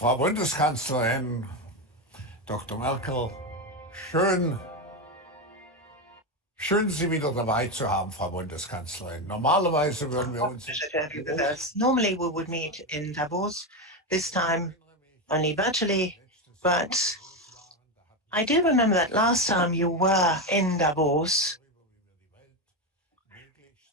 Frau Bundeskanzlerin Dr. Merkel, schön Sie wieder dabei zu haben, Frau Bundeskanzlerin. Normalerweise würden wir uns... Pleasure to have you with us. Normally we would meet in Davos, this time only virtually, but I do remember that last time you were in Davos,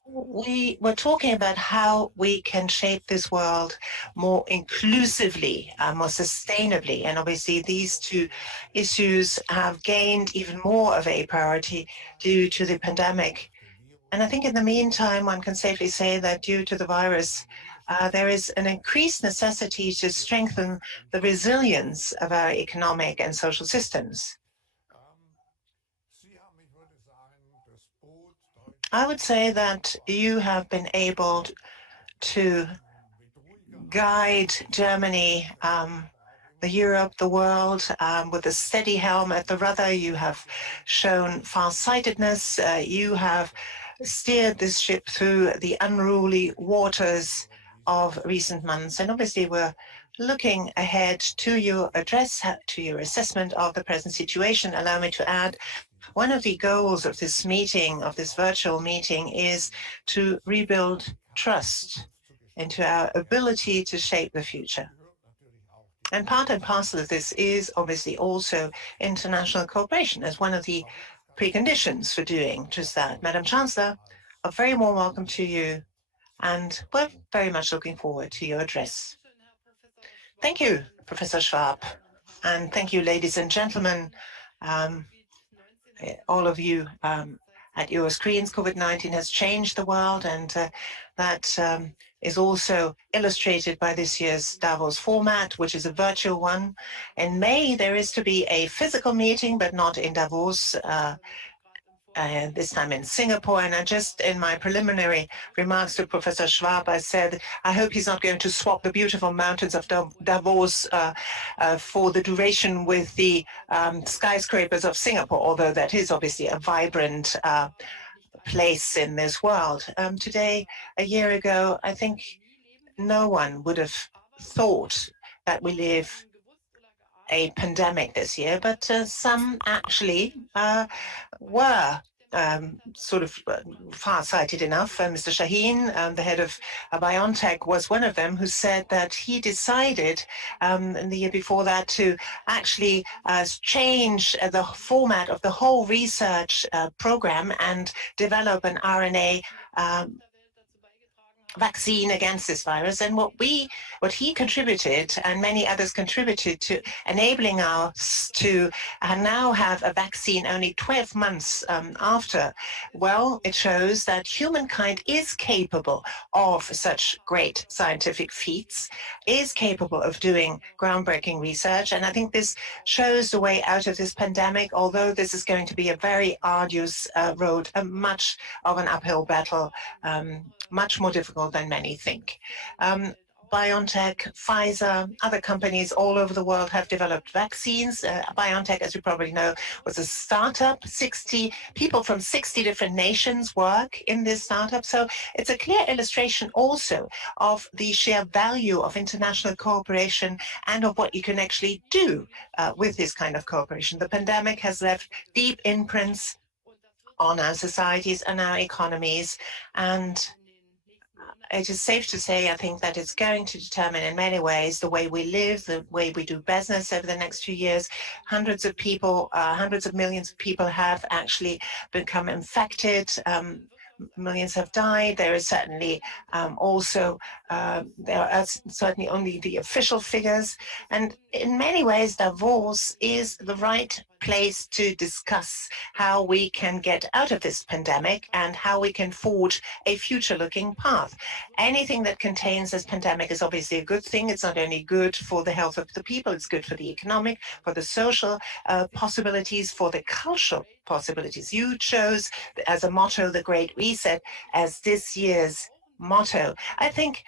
we were talking about how we can shape this world more inclusively, more sustainably. And obviously these two issues have gained even more of a priority due to the pandemic. And I think in the meantime, one can safely say that due to the virus, there is an increased necessity to strengthen the resilience of our economic and social systems. I would say that you have been able to guide Germany, the Europe, the world, with a steady helm at the rudder. You have shown far-sightedness. You have steered this ship through the unruly waters of recent months. And obviously we're looking ahead to your address, to your assessment of the present situation. Allow me to add, one of the goals of this meeting, of this virtual meeting, is to rebuild trust into our ability to shape the future. And part and parcel of this is obviously also international cooperation as one of the preconditions for doing just that. Madam Chancellor, a very warm welcome to you, and we're very much looking forward to your address. Thank you, Professor Schwab, and thank you, ladies and gentlemen, all of you at your screens. COVID-19 has changed the world, and that is also illustrated by this year's Davos format, which is a virtual one. In May, there is to be a physical meeting, but not in Davos, this time in Singapore. And I just, in my preliminary remarks to Professor Schwab, I said, I hope he's not going to swap the beautiful mountains of Davos for the duration with the skyscrapers of Singapore, although that is obviously a vibrant place in this world. Today, a year ago, I think no one would have thought that we live a pandemic this year, but some actually were sort of far-sighted enough. Mr. Shaheen, the head of BioNTech, was one of them who said that he decided in the year before that to actually change the format of the whole research program and develop an RNA vaccine against this virus. And what he contributed and many others contributed to enabling us to now have a vaccine only 12 months after, well, it shows that humankind is capable of such great scientific feats, is capable of doing groundbreaking research. And I think this shows the way out of this pandemic, although this is going to be a very arduous road, much of an uphill battle, much more difficult than many think. BioNTech, Pfizer, other companies all over the world have developed vaccines. BioNTech, as you probably know, was a startup. 60 people from 60 different nations work in this startup. So it's a clear illustration also of the sheer value of international cooperation and of what you can actually do with this kind of cooperation. The pandemic has left deep imprints on our societies and our economies, and it is safe to say, I think, that it's going to determine in many ways the way we live, the way we do business over the next few years. Hundreds of people, hundreds of millions of people have actually become infected. Millions have died. There is certainly also, there are certainly only the official figures. And in many ways, Davos is the right place to discuss how we can get out of this pandemic and how we can forge a future-looking path. Anything that contains this pandemic is obviously a good thing. It's not only good for the health of the people, it's good for the economic, for the social possibilities, for the cultural possibilities. You chose as a motto the Great Reset as this year's motto. I think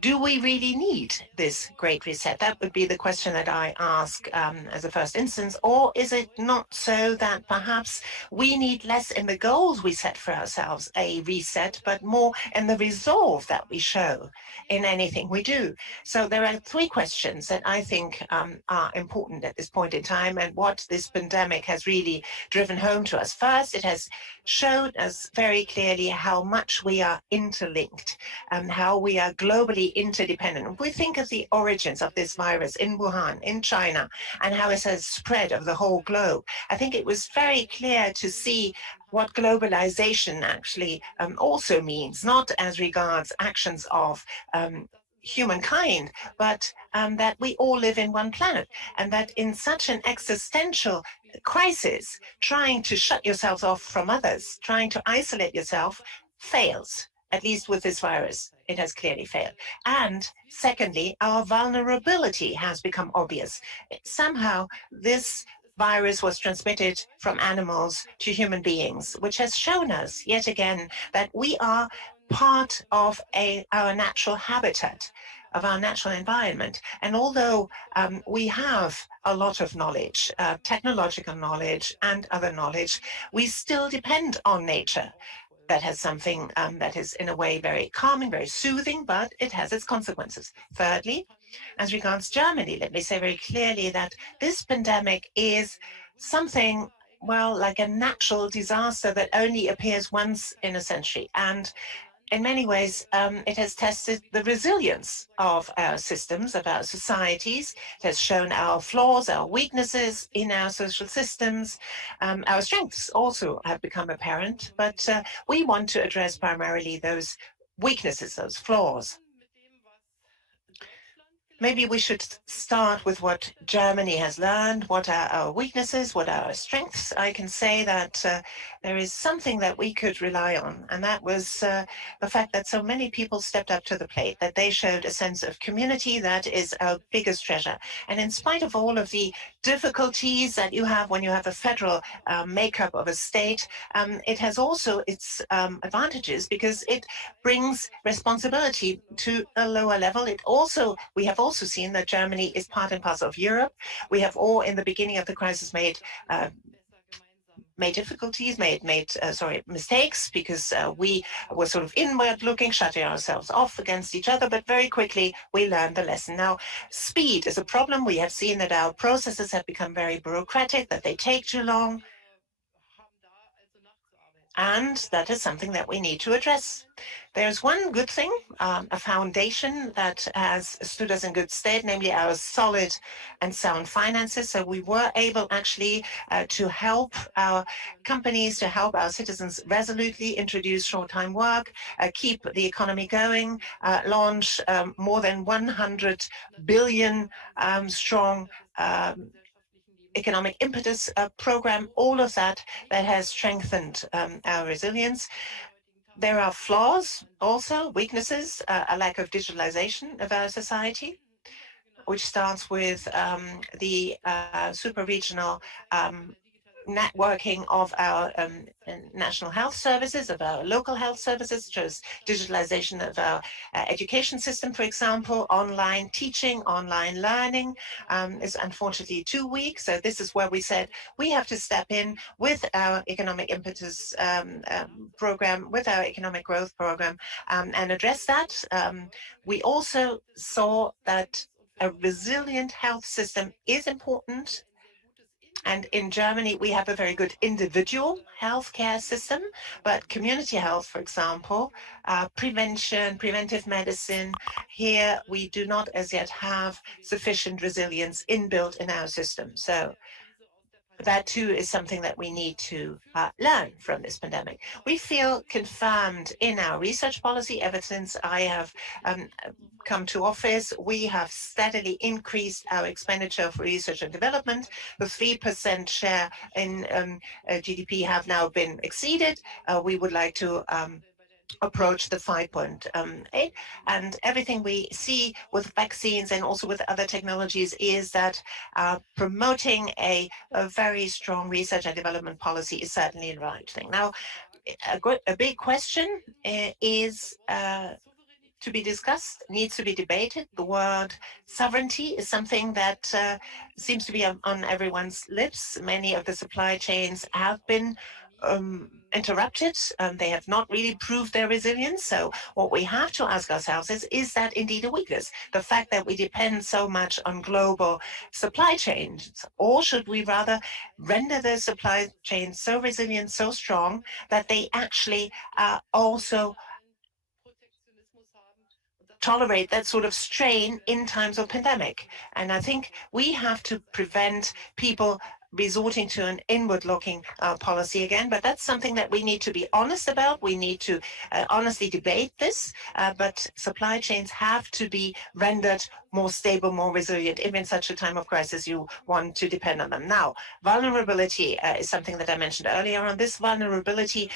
do we really need this great reset? That would be the question that I ask as a first instance. Or is it not so that perhaps we need less in the goals we set for ourselves, a reset, but more in the resolve that we show in anything we do? So there are three questions that I think are important at this point in time, and what this pandemic has really driven home to us. First, it has showed us very clearly how much we are interlinked and how we are globally interdependent. If we think of the origins of this virus in Wuhan, in China, and how it has spread over the whole globe, I think it was very clear to see what globalization actually also means, not as regards actions of humankind, but that we all live in one planet, and that in such an existential crisis, trying to shut yourself off from others, trying to isolate yourself, fails. At least with this virus, it has clearly failed. And secondly, our vulnerability has become obvious. Somehow, this virus was transmitted from animals to human beings, which has shown us yet again that we are part of our natural habitat, of our natural environment. And although we have a lot of knowledge, technological knowledge and other knowledge, we still depend on nature. That has something that is in a way very calming, very soothing, but it has its consequences. Thirdly, as regards Germany, let me say very clearly that this pandemic is something, well, like a natural disaster that only appears once in a century. And in many ways, it has tested the resilience of our systems, of our societies. It has shown our flaws, our weaknesses in our social systems. Our strengths also have become apparent, but we want to address primarily those weaknesses, those flaws. Maybe we should start with what Germany has learned, what are our weaknesses, what are our strengths. I can say that there is something that we could rely on, and that was the fact that so many people stepped up to the plate, that they showed a sense of community that is our biggest treasure. And in spite of all of the difficulties that you have when you have a federal makeup of a state, it has also its advantages because it brings responsibility to a lower level. We have also seen that Germany is part and parcel of Europe. We have all, in the beginning of the crisis, made mistakes because we were sort of inward looking, shutting ourselves off against each other, but very quickly we learned the lesson. Now, speed is a problem. We have seen that our processes have become very bureaucratic, that they take too long. And that is something that we need to address. There's one good thing, a foundation that has stood us in good stead, namely our solid and sound finances. So we were able actually to help our companies, to help our citizens resolutely introduce short-time work, keep the economy going, launch more than 100 billion strong economic impetus program, all of that has strengthened our resilience. There are flaws also, weaknesses, a lack of digitalization of our society, which starts with the super-regional networking of our national health services, of our local health services, shows digitalization of our education system, for example. Online teaching, online learning is unfortunately too weak. So this is where we said we have to step in with our economic impetus program, with our economic growth program, and address that. We also saw that a resilient health system is important. And in Germany, we have a very good individual healthcare system, but community health, for example, prevention, preventive medicine, here we do not as yet have sufficient resilience inbuilt in our system. So that too is something that we need to learn from this pandemic. We feel confirmed in our research policy ever since I have come to office. We have steadily increased our expenditure for research and development. The 3% share in GDP have now been exceeded. We would like to approach the 5.8, and everything we see with vaccines and also with other technologies is that promoting a very strong research and development policy is certainly the right thing. Now, a big question is to be discussed, needs to be debated. The word sovereignty is something that seems to be on everyone's lips. Many of the supply chains have been interrupted. They have not really proved their resilience. So what we have to ask ourselves is that indeed a weakness? The fact that we depend so much on global supply chains, or should we rather render the supply chains so resilient, so strong that they actually also tolerate that sort of strain in times of pandemic? And I think we have to prevent people resorting to an inward-looking policy again. But that's something that we need to be honest about. We need to honestly debate this. But supply chains have to be rendered more stable, more resilient, if in such a time of crisis you want to depend on them. Now, vulnerability is something that I mentioned earlier on. This vulnerability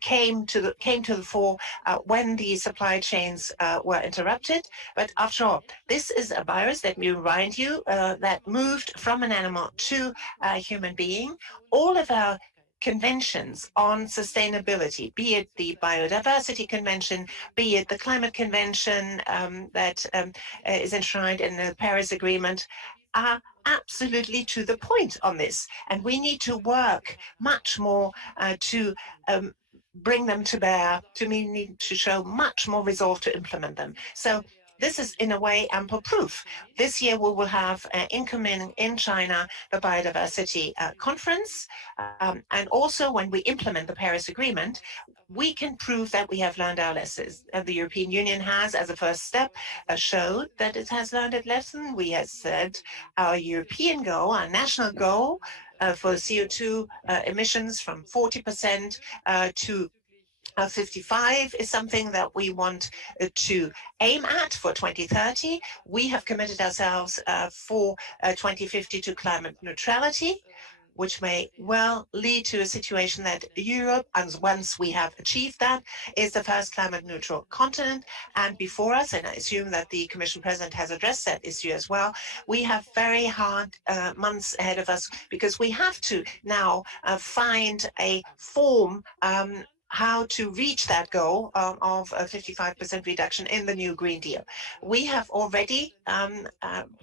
came to the fore when the supply chains were interrupted. But after all, this is a virus, let me remind you, that moved from an animal to a human being. All of our conventions on sustainability, be it the Biodiversity Convention, be it the Climate Convention that is enshrined in the Paris Agreement, are absolutely to the point on this. And we need to work much more to bring them to bear, we need to show much more resolve to implement them. So this is, in a way, ample proof. This year, we will have incoming in China the Biodiversity Conference. And also, when we implement the Paris Agreement, we can prove that we have learned our lessons. The European Union has, as a first step, showed that it has learned its lesson. We have said our European goal, our national goal for CO2 emissions from 40% to 55 is something that we want to aim at for 2030. We have committed ourselves for 2050 to climate neutrality, which may well lead to a situation that Europe, and once we have achieved that, is the first climate neutral continent. And before us, and I assume that the Commission President has addressed that issue as well, we have very hard months ahead of us, because we have to now find a form how to reach that goal of a 55% reduction in the new Green Deal. We have already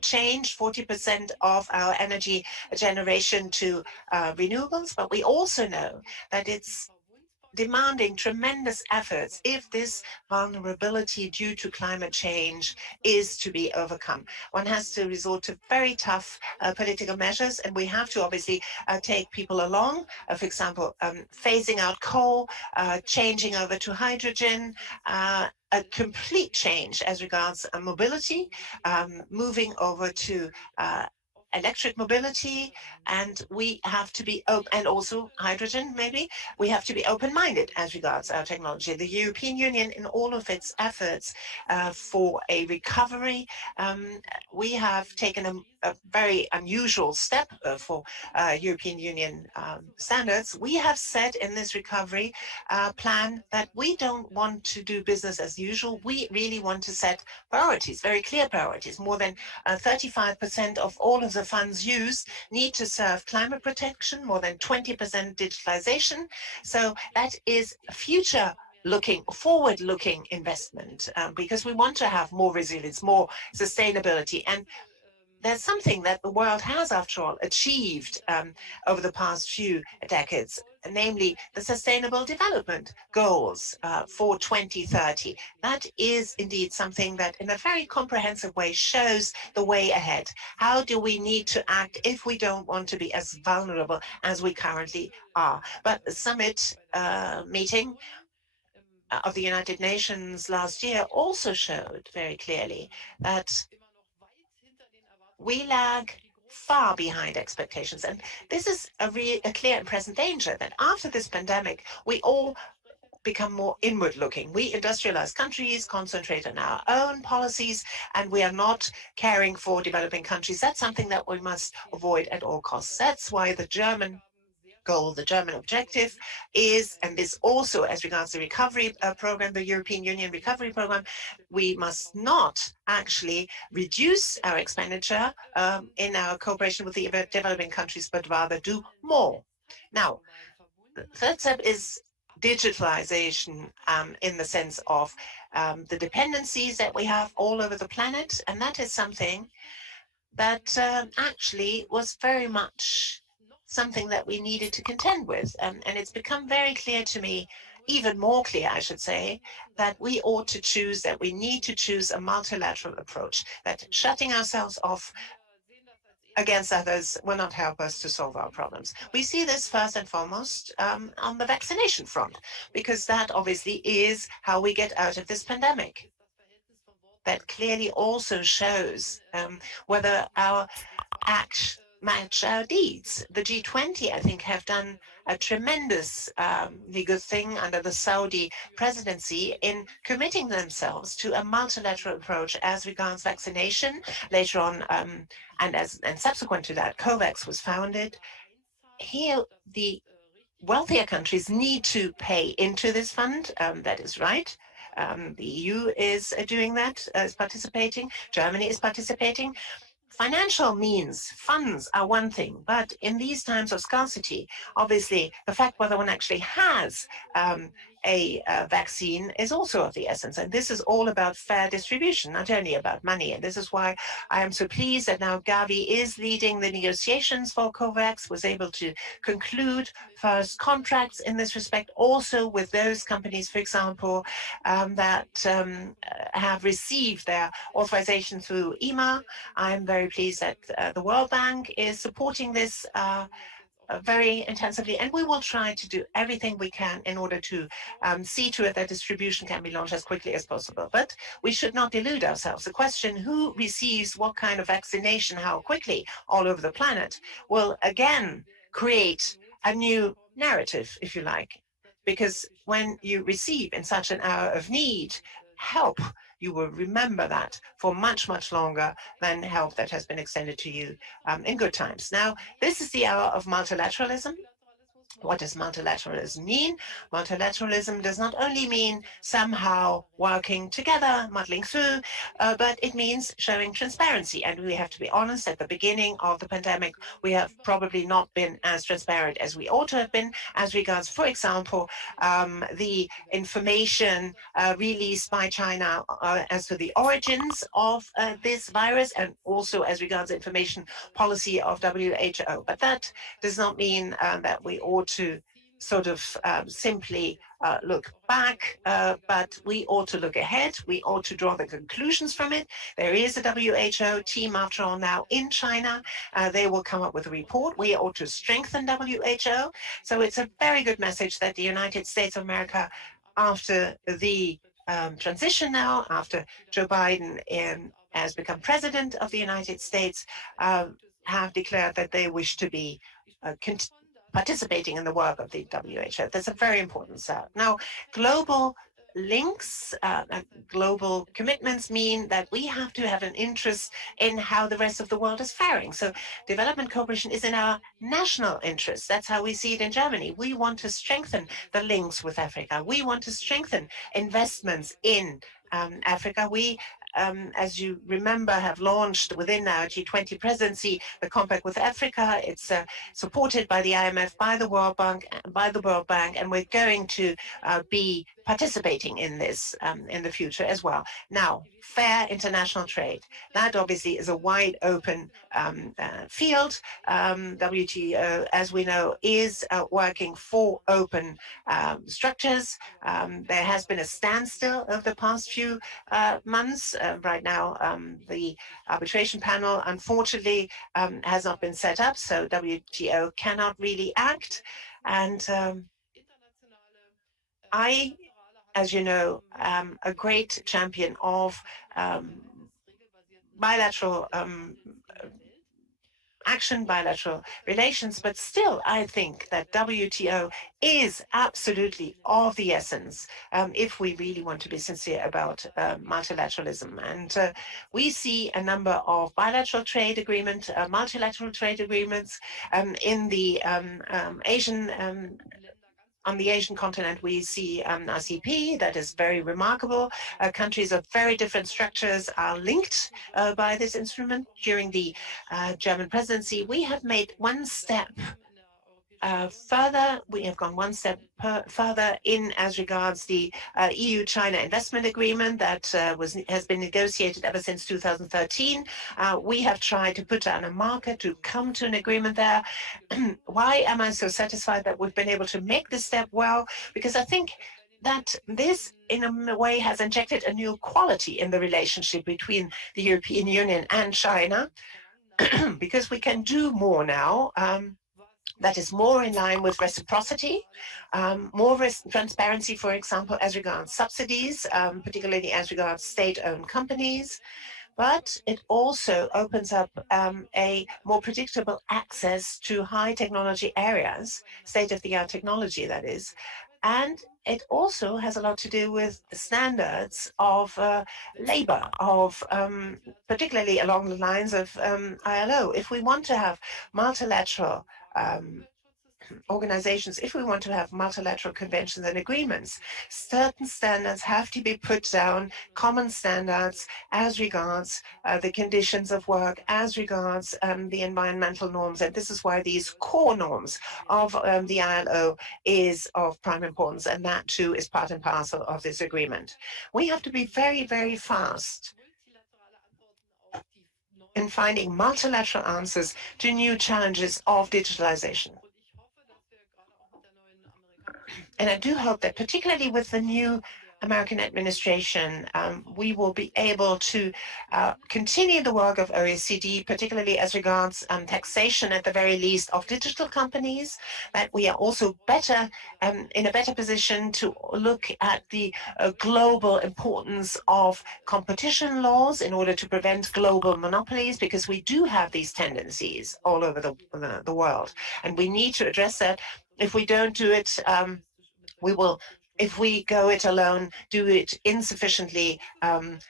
changed 40% of our energy generation to renewables, but we also know that it's demanding tremendous efforts if this vulnerability due to climate change is to be overcome. One has to resort to very tough political measures, and we have to obviously take people along. For example, phasing out coal, changing over to hydrogen, a complete change as regards mobility, moving over to electric mobility, and we have to be open, and also hydrogen maybe. We have to be open-minded as regards our technology. The European Union, in all of its efforts for a recovery, we have taken a very unusual step for European Union standards. We have said in this recovery plan that we don't want to do business as usual. We really want to set priorities, very clear priorities. More than 35% of all of the funds used need to serve climate protection, more than 20% digitalization. So that is future-looking, forward-looking investment, because we want to have more resilience, more sustainability. And there's something that the world has, after all, achieved over the past few decades, namely the Sustainable Development Goals for 2030. That is indeed something that in a very comprehensive way shows the way ahead. How do we need to act if we don't want to be as vulnerable as we currently are? But the summit meeting of the United Nations last year also showed very clearly that we lag far behind expectations. And this is a clear and present danger, that after this pandemic, we all become more inward-looking. We industrialized countries concentrate on our own policies, and we are not caring for developing countries. That's something that we must avoid at all costs. That's why the German goal, the German objective is, and this also as regards the recovery program, the European Union recovery program, we must not actually reduce our expenditure in our cooperation with the developing countries, but rather do more. Now, the third step is digitalization in the sense of the dependencies that we have all over the planet. And that is something that actually was very much something that we needed to contend with. And it's become very clear to me, even more clear, I should say, that we ought to choose, that we need to choose a multilateral approach, that shutting ourselves off against others will not help us to solve our problems. We see this first and foremost on the vaccination front, because that obviously is how we get out of this pandemic. That clearly also shows whether our acts match our deeds. The G20, I think, have done a tremendous good thing under the Saudi presidency in committing themselves to a multilateral approach as regards vaccination. Later on, and subsequent to that, COVAX was founded. Here, the wealthier countries need to pay into this fund. That is right. The EU is doing that, is participating. Germany is participating. Financial means, funds are one thing, but in these times of scarcity, obviously, the fact whether one actually has a vaccine is also of the essence. And this is all about fair distribution, not only about money. And this is why I am so pleased that now Gavi is leading the negotiations for COVAX, was able to conclude first contracts in this respect, also with those companies, for example, that have received their authorization through EMA. I'm very pleased that the World Bank is supporting this very intensively, and we will try to do everything we can in order to see to it that distribution can be launched as quickly as possible. But we should not delude ourselves. The question who receives what kind of vaccination, how quickly, all over the planet, will again create a new narrative, if you like. Because when you receive in such an hour of need help, you will remember that for much, much longer than help that has been extended to you in good times. Now, this is the hour of multilateralism. What does multilateralism mean? Multilateralism does not only mean somehow working together, muddling through, but it means showing transparency. And we have to be honest, at the beginning of the pandemic, we have probably not been as transparent as we ought to have been as regards, for example, the information released by China as to the origins of this virus, and also as regards information policy of WHO. But that does not mean that we ought to sort of simply look back, but we ought to look ahead. We ought to draw the conclusions from it. There is a WHO team, after all, now in China. They will come up with a report. We ought to strengthen WHO. So it's a very good message that the United States of America, after the transition now, after Joe Biden has become president of the United States, have declared that they wish to be participating in the work of the WHO. That's a very important step. Now, global links, global commitments mean that we have to have an interest in how the rest of the world is faring. So development cooperation is in our national interest. That's how we see it in Germany. We want to strengthen the links with Africa. We want to strengthen investments in Africa. We as you remember, have launched within our G20 presidency the Compact with Africa. It's supported by the IMF, by the World Bank, and we're going to be participating in this in the future as well. Now, fair international trade. That obviously is a wide open field. WTO, as we know, is working for open structures. There has been a standstill over the past few months. Right now, the arbitration panel, unfortunately, has not been set up, so WTO cannot really act. And I, as you know, am a great champion of bilateral action, bilateral relations, but still I think that WTO is absolutely of the essence if we really want to be sincere about multilateralism. And we see a number of bilateral trade agreements, multilateral trade agreements in the Asian on the Asian continent. We see RCP, that is very remarkable. Countries of very different structures are linked by this instrument. During the German presidency, we have made one step Further, we have gone one step further in as regards the EU-China investment agreement that has been negotiated ever since 2013. We have tried to put down a marker to come to an agreement there. Why am I so satisfied that we've been able to make this step? Well, because I think that this, in a way, has injected a new quality in the relationship between the European Union and China, because we can do more now. That is more in line with reciprocity, more transparency, for example, as regards subsidies, particularly as regards state-owned companies. But it also opens up a more predictable access to high technology areas, state-of-the-art technology, that is. And it also has a lot to do with standards of labor, of particularly along the lines of ILO. If we want to have multilateral organizations, if we want to have multilateral conventions and agreements, certain standards have to be put down, common standards as regards the conditions of work, as regards the environmental norms. And this is why these core norms of the ILO is of prime importance. And that too is part and parcel of this agreement. We have to be very, very fast in finding multilateral answers to new challenges of digitalization. And I do hope that particularly with the new American administration, we will be able to continue the work of OECD, particularly as regards taxation at the very least of digital companies, that we are also better in a better position to look at the global importance of competition laws in order to prevent global monopolies, because we do have these tendencies all over the world. And we need to address that. If we don't do it, we will, if we go it alone, do it insufficiently,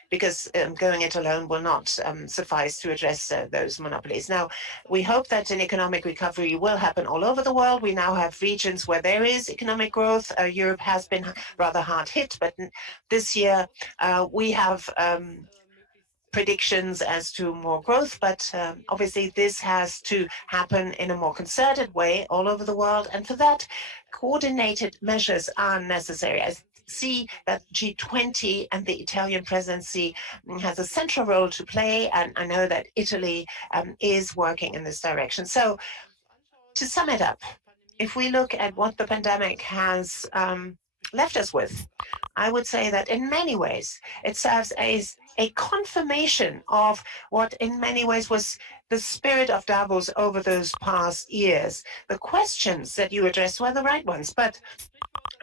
because going it alone will not suffice to address those monopolies. Now, we hope that an economic recovery will happen all over the world. We now have regions where there is economic growth. Europe has been rather hard hit, but this year we have predictions as to more growth, but obviously this has to happen in a more concerted way all over the world. And for that, coordinated measures are necessary. I see that G20 and the Italian presidency has a central role to play, and I know that Italy is working in this direction. So to sum it up, if we look at what the pandemic has left us with, I would say that in many ways it serves as a confirmation of what in many ways was the spirit of Davos over those past years. The questions that you addressed were the right ones, but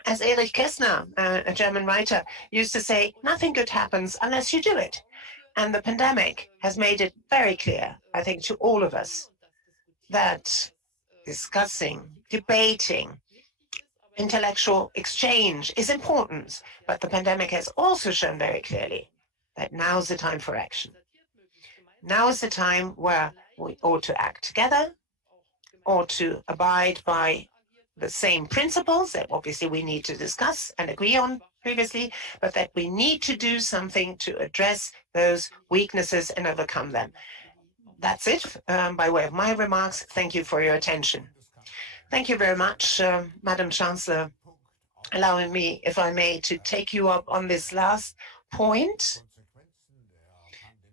as Erich Kästner, a German writer, used to say, nothing good happens unless you do it. And the pandemic has made it very clear, I think, to all of us that discussing, debating, intellectual exchange is important, but the pandemic has also shown very clearly that now's the time for action. Now is the time where we ought to act together, ought to abide by the same principles that obviously we need to discuss and agree on previously, but that we need to do something to address those weaknesses and overcome them. That's it by way of my remarks. Thank you for your attention. Thank you very much, Madam Chancellor, allowing me, if I may, to take you up on this last point.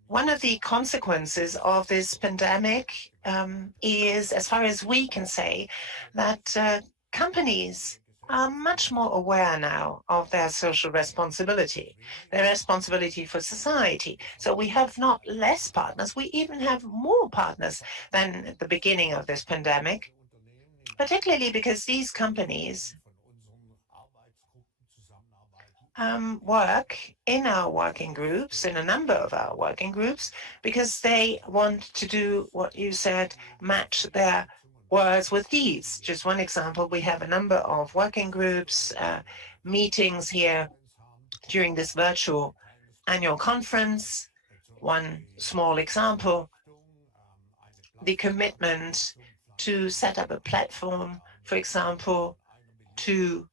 One of the consequences of this pandemic is, as far as we can say, that companies are much more aware now of their social responsibility, their responsibility for society. So we have not less partners, we even have more partners than at the beginning of this pandemic, particularly because these companies work in our working groups, in a number of our working groups, because they want to do what you said, match their words with deeds. Just one example, we have a number of working groups, meetings here during this virtual annual conference. One small example, the commitment to set up a platform, for example, to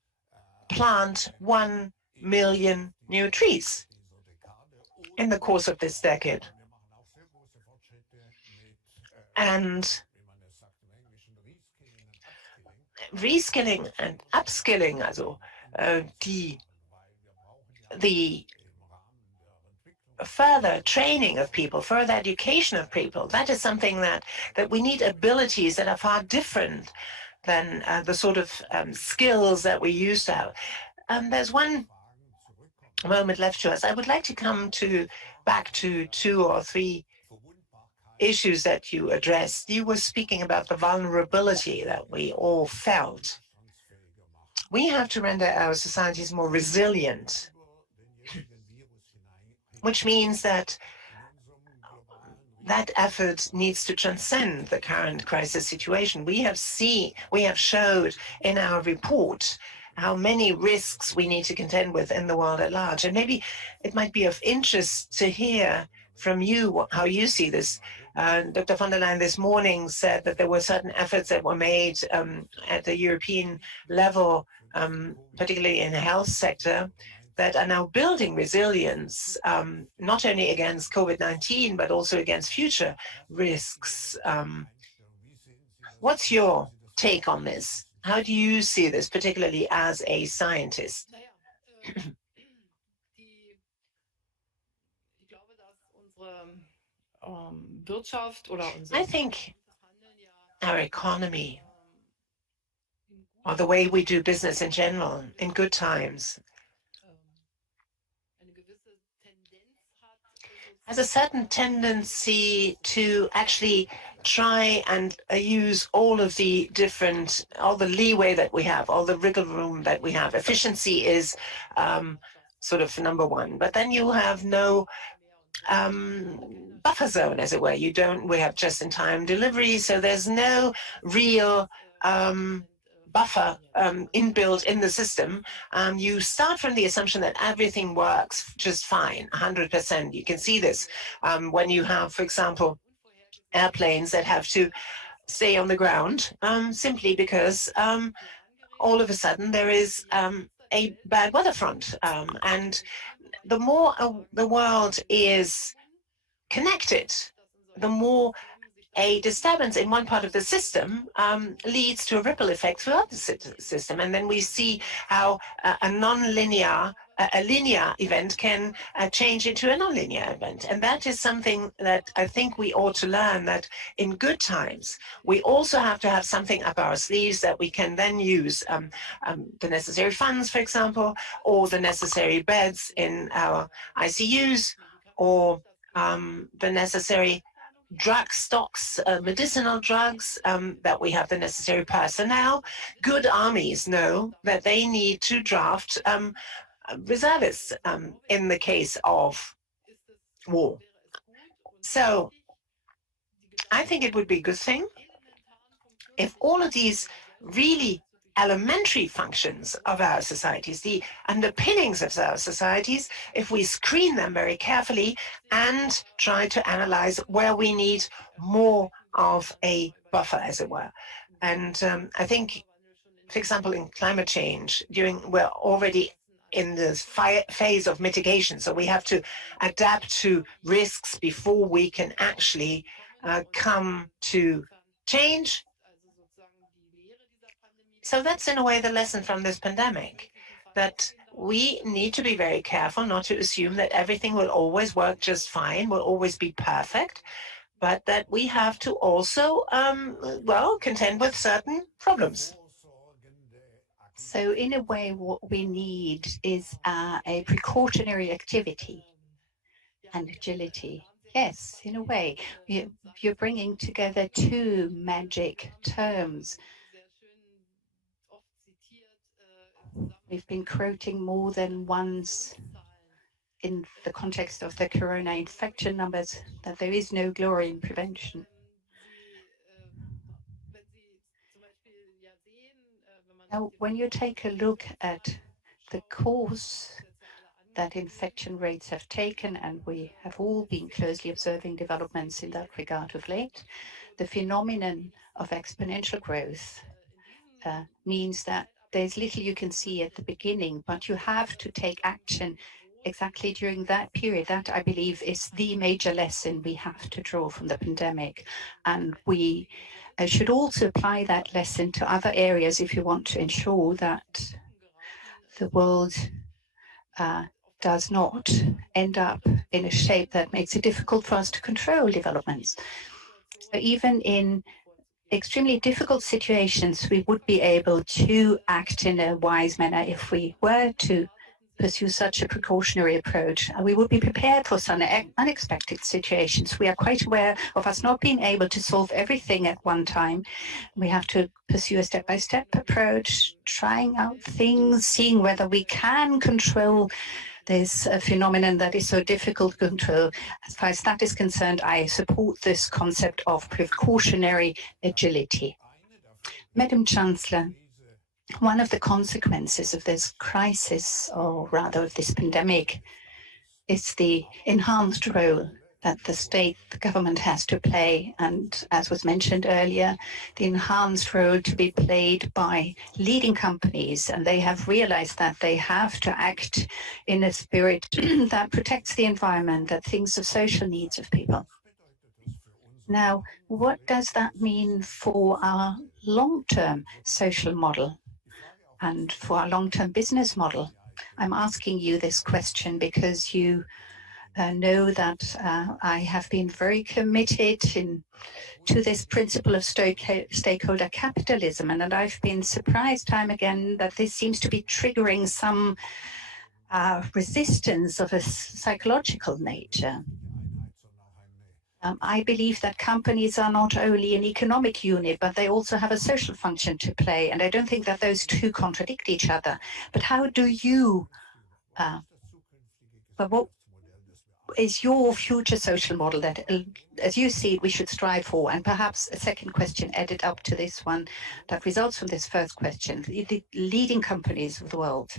plant 1 million new trees in the course of this decade. And reskilling and upskilling, also the further training of people, further education of people, that is something that we need abilities that are far different than the sort of skills that we used to have. There's one moment left to us. I would like to come back to 2 or 3 issues that you addressed. You were speaking about the vulnerability that we all felt. We have to render our societies more resilient, which means that effort needs to transcend the current crisis situation. We have showed in our report how many risks we need to contend with in the world at large. And maybe it might be of interest to hear from you how you see this. Dr. von der Leyen this morning said that there were certain efforts that were made at the European level, particularly in the health sector, that are now building resilience, not only against COVID-19, but also against future risks. What's your take on this? How do you see this, particularly as a scientist? I think our economy, or the way we do business in general, in good times, has a certain tendency to actually try and use all the leeway that we have, all the wriggle room that we have. Efficiency is sort of number one, but then you have no buffer zone, as it were. We have just-in-time delivery, so there's no real buffer inbuilt in the system. You start from the assumption that everything works just fine, 100%. You can see this when you have, for example, airplanes that have to stay on the ground simply because all of a sudden there is a bad weather front. And the more the world is connected, the more a disturbance in one part of the system leads to a ripple effect throughout the system. And then we see how a linear event can change into a non-linear event. And that is something that I think we ought to learn, that in good times, we also have to have something up our sleeves that we can then use, the necessary funds, for example, or the necessary beds in our ICUs, or the necessary drug stocks, medicinal drugs, that we have the necessary personnel. Good armies know that they need to draft reservists in the case of war. So I think it would be a good thing if all of these really elementary functions of our societies, the underpinnings of our societies, if we screen them very carefully and try to analyze where we need more of a buffer, as it were. And I think, for example, in climate change, we're already in this phase of mitigation. So we have to adapt to risks before we can actually come to change. So that's in a way the lesson from this pandemic, that we need to be very careful not to assume that everything will always work just fine, will always be perfect, but that we have to also, contend with certain problems. So in a way, what we need is a precautionary activity and agility. Yes, in a way, you're bringing together two magic terms. We've been quoting more than once in the context of the corona infection numbers that there is no glory in prevention. Now, when you take a look at the course that infection rates have taken, and we have all been closely observing developments in that regard of late, the phenomenon of exponential growth means that there's little you can see at the beginning, but you have to take action exactly during that period. That, I believe, is the major lesson we have to draw from the pandemic. And we should also apply that lesson to other areas if you want to ensure that the world does not end up in a shape that makes it difficult for us to control developments. So even in extremely difficult situations, we would be able to act in a wise manner if we were to pursue such a precautionary approach. We would be prepared for some unexpected situations. We are quite aware of us not being able to solve everything at one time. We have to pursue a step-by-step approach, trying out things, seeing whether we can control this phenomenon that is so difficult to control. As far as that is concerned, I support this concept of precautionary agility. Madam Chancellor, one of the consequences of this crisis, or rather of this pandemic, is the enhanced role that the government has to play, and as was mentioned earlier, the enhanced role to be played by leading companies, and they have realized that they have to act in a spirit that protects the environment, that thinks of social needs of people. Now, what does that mean for our long-term social model and for our long-term business model? I'm asking you this question because you know that I have been very committed to this principle of stakeholder capitalism, and that I've been surprised time again that this seems to be triggering some resistance of a psychological nature. I believe that companies are not only an economic unit, but they also have a social function to play, and I don't think that those two contradict each other. But how do you what is your future social model that, as you see it, we should strive for? And perhaps a second question added up to this one that results from this first question. The leading companies of the world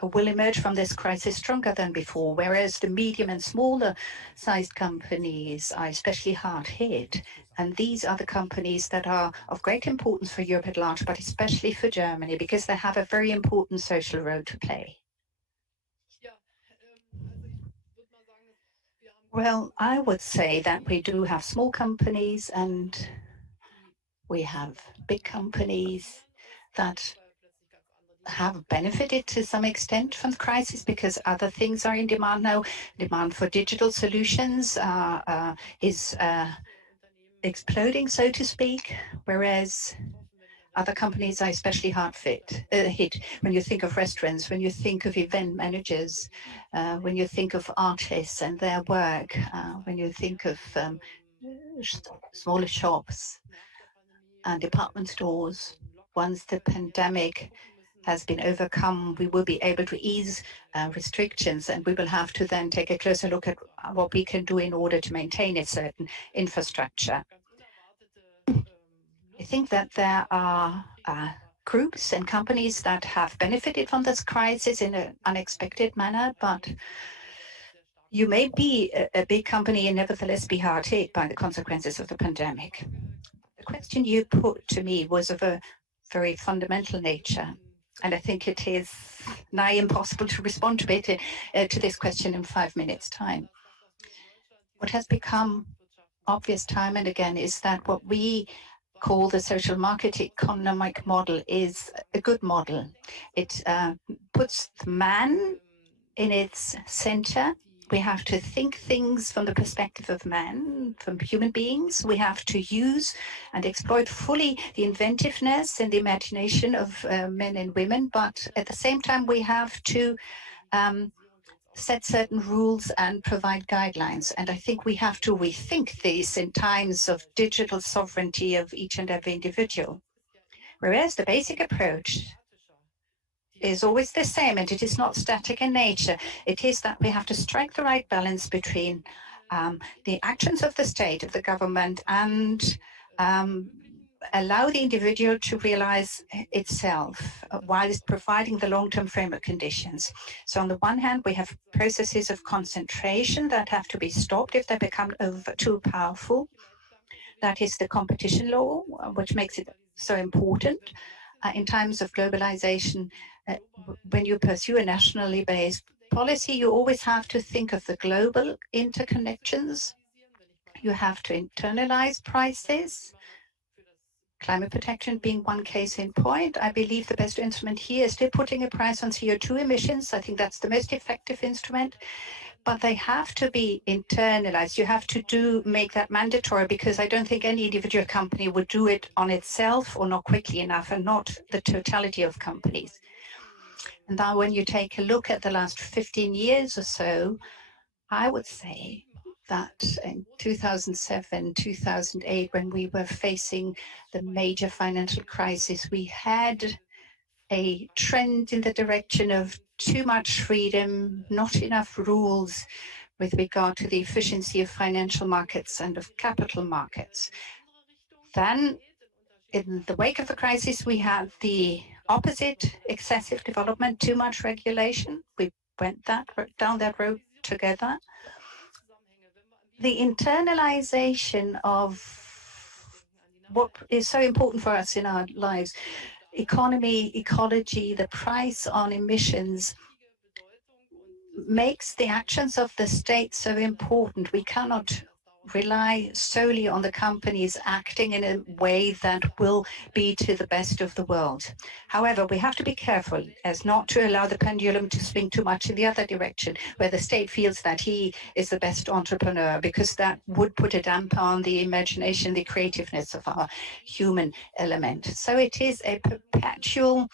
will emerge from this crisis stronger than before, whereas the medium and smaller sized companies are especially hard hit. And these are the companies that are of great importance for Europe at large, but especially for Germany, because they have a very important social role to play. Well, I would say that we do have small companies and we have big companies that have benefited to some extent from the crisis because other things are in demand now. Demand for digital solutions is exploding, so to speak, whereas other companies are especially hard hit. When you think of restaurants, when you think of event managers, when you think of artists and their work, when you think of smaller shops and department stores, once the pandemic has been overcome, we will be able to ease restrictions, and we will have to then take a closer look at what we can do in order to maintain a certain infrastructure. I think that there are groups and companies that have benefited from this crisis in an unexpected manner, but you may be a big company and nevertheless be hard hit by the consequences of the pandemic. The question you put to me was of a very fundamental nature, and I think it is nigh impossible to respond to it to this question in 5 minutes' time. What has become obvious time and again is that what we call the social market economic model is a good model. It puts the man in its center. We have to think things from the perspective of man, from human beings. We have to use and exploit fully the inventiveness and the imagination of men and women, but at the same time we have to set certain rules and provide guidelines. And I think we have to rethink these in times of digital sovereignty of each and every individual. Whereas the basic approach is always the same, and it is not static in nature. It is that we have to strike the right balance between the actions of the state, of the government, and allow the individual to realize itself while it's providing the long-term framework conditions. So on the one hand, we have processes of concentration that have to be stopped if they become too powerful. That is the competition law, which makes it so important. In times of globalization, when you pursue a nationally based policy, you always have to think of the global interconnections. You have to internalize prices, climate protection being one case in point. I believe the best instrument here is still putting a price on CO2 emissions. I think that's the most effective instrument, but they have to be internalized. You have to make that mandatory, because I don't think any individual company would do it on itself or not quickly enough, and not the totality of companies. And now when you take a look at the last 15 years or so, I would say that in 2007, 2008, when we were facing the major financial crisis, we had a trend in the direction of too much freedom, not enough rules with regard to the efficiency of financial markets and of capital markets. Then, in the wake of the crisis, we had the opposite, excessive development, too much regulation. We went down that road together. The internalization of what is so important for us in our lives, economy, ecology, the price on emissions, makes the actions of the state so important. We cannot rely solely on the companies acting in a way that will be to the best of the world. However, we have to be careful as not to allow the pendulum to swing too much in the other direction, where the state feels that he is the best entrepreneur, because that would put a damper on the imagination, the creativeness of our human element. So it is a perpetual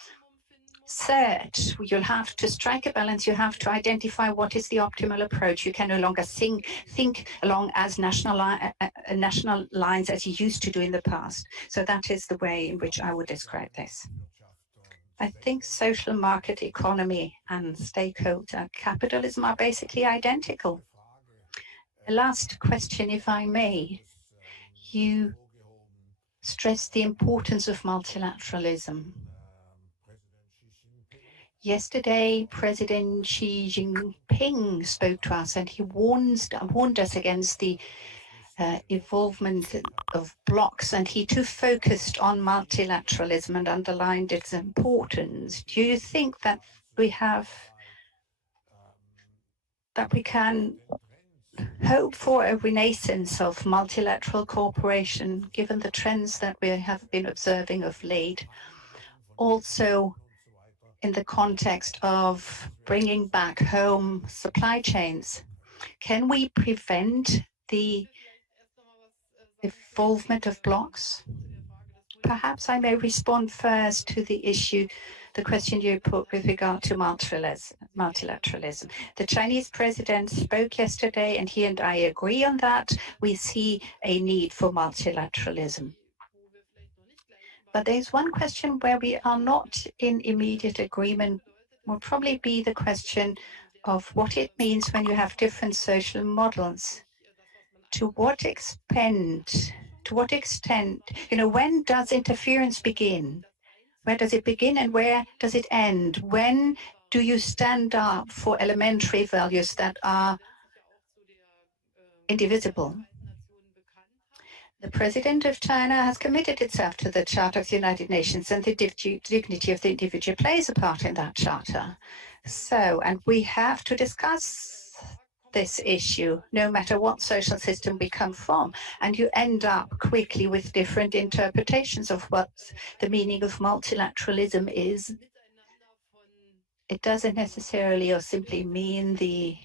search. You'll have to strike a balance. You have to identify what is the optimal approach. You can no longer think along as national lines as you used to do in the past. So that is the way in which I would describe this. I think social market economy and stakeholder capitalism are basically identical. The last question, if I may. You stressed the importance of multilateralism. Yesterday, President Xi Jinping spoke to us, and he warned us against the involvement of blocs, and he too focused on multilateralism and underlined its importance. Do you think that we can hope for a renaissance of multilateral cooperation, given the trends that we have been observing of late? Also, in the context of bringing back home supply chains, can we prevent the involvement of blocs? Perhaps I may respond first to the question you put with regard to multilateralism. The Chinese president spoke yesterday, and he and I agree on that. We see a need for multilateralism. But there's one question where we are not in immediate agreement, will probably be the question of what it means when you have different social models. To what extent, when does interference begin? Where does it begin and where does it end? When do you stand up for elementary values that are indivisible? The president of China has committed itself to the Charter of the United Nations, and the dignity of the individual plays a part in that charter. And we have to discuss this issue, no matter what social system we come from. And you end up quickly with different interpretations of what the meaning of multilateralism is. It doesn't necessarily or simply mean the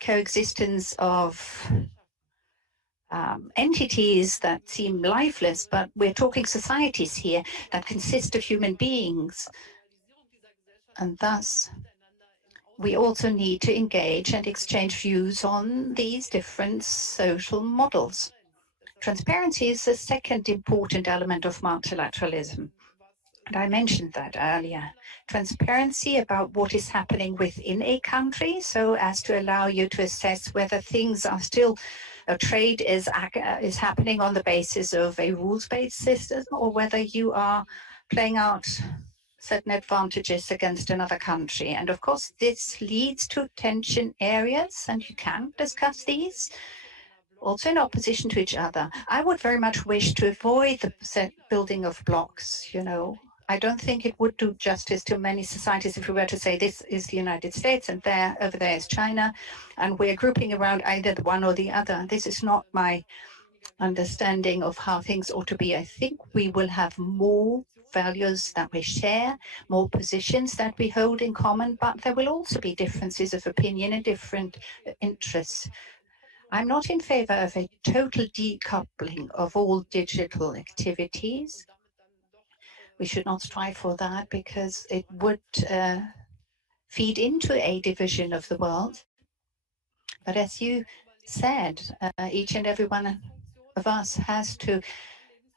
coexistence of entities that seem lifeless, but we're talking societies here that consist of human beings. And thus, we also need to engage and exchange views on these different social models. Transparency is the second important element of multilateralism. And I mentioned that earlier. Transparency about what is happening within a country, so as to allow you to assess whether things are still, trade is happening on the basis of a rules-based system, or whether you are playing out certain advantages against another country. And of course, this leads to tension areas, and you can discuss these also in opposition to each other. I would very much wish to avoid the building of blocks, I don't think it would do justice to many societies if we were to say this is the United States and over there is China, and we're grouping around either the one or the other. This is not my understanding of how things ought to be. I think we will have more values that we share, more positions that we hold in common, but there will also be differences of opinion and different interests. I'm not in favor of a total decoupling of all digital activities. We should not strive for that because it would feed into a division of the world. But as you said, each and every one of us has to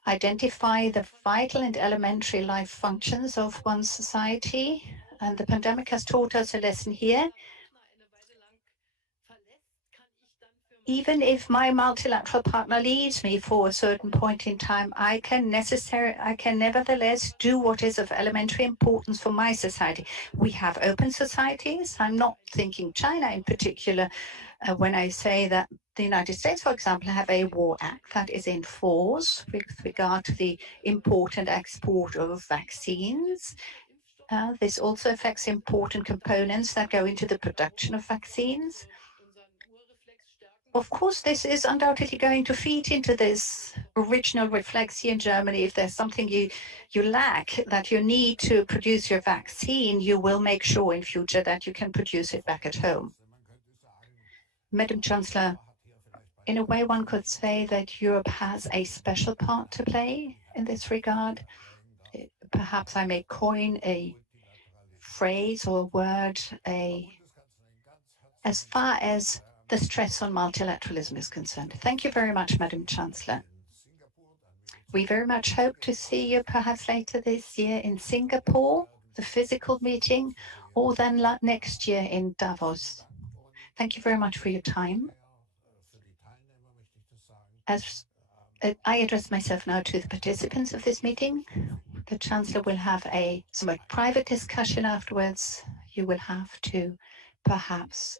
identify the vital and elementary life functions of one's society. And the pandemic has taught us a lesson here. Even if my multilateral partner leaves me for a certain point in time, I can nevertheless do what is of elementary importance for my society. We have open societies. I'm not thinking China in particular when I say that the United States, for example, have a war act that is in force with regard to the import and export of vaccines. This also affects important components that go into the production of vaccines. Of course, this is undoubtedly going to feed into this original reflex here in Germany. If there's something you lack, that you need to produce your vaccine, you will make sure in future that you can produce it back at home. Madam Chancellor, in a way, one could say that Europe has a special part to play in this regard. Perhaps I may coin a phrase or a word, as far as the stress on multilateralism is concerned. Thank you very much, Madam Chancellor. We very much hope to see you perhaps later this year in Singapore, the physical meeting, or then next year in Davos. Thank you very much for your time. As I address myself now to the participants of this meeting, the Chancellor will have a somewhat private discussion afterwards. You will have to perhaps